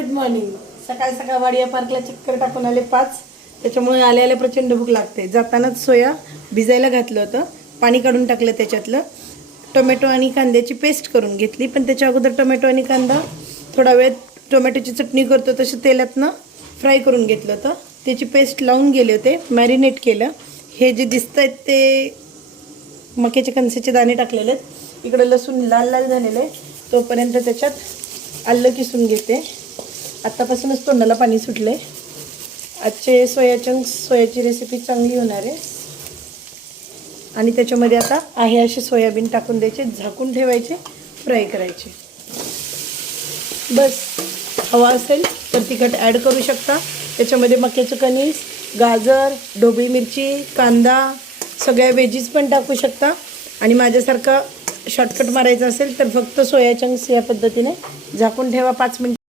Good morning. सकाळ सकाळ वाडिया पार्कला चक्कर टाकून आले 5. त्याच्यामुळे आले आले प्रचंड भूक लागते. जातानाच सोया भिजायला घातलं होतं, पाणी काढून टाकलं त्याच्यातलं. टोमॅटो आणि कांद्याची पेस्ट करून घेतली, पण त्याच्या अगोदर टोमॅटो आणि कांदा थोडा वेळ टोमॅटोची चटणी करतो तसं तेलातनं फ्राय करून घेतलं होतं. त्याची पेस्ट लावून गेले होते, मॅरिनेट केलं. हे जे दिसत आहेत ते मक्याचे कणसाचे दाणे टाकलेले आहेत. इकडं लसूण लाल लाल झालेलं आहे, तोपर्यंत त्याच्यात आलं किसून घेते. आत्तापासूनच तोंडाला पाणी सुटले. आजचे सोया चंक्स सोयाची रेसिपी चांगली होणार आहे. आणि त्याच्यामध्ये आता आहे असे सोयाबीन टाकून द्यायचे, झाकून ठेवायचे, फ्राय करायचे. बस हवा असेल तर तिखट ॲड करू शकता. त्याच्यामध्ये मक्याचं कणीस, गाजर, ढोबळी मिरची, कांदा, सगळ्या वेजीज पण टाकू शकता. आणि माझ्यासारखा शॉर्टकट मारायचा असेल तर फक्त सोया चंक्स या पद्धतीने झाकून ठेवा 5 मिनिट.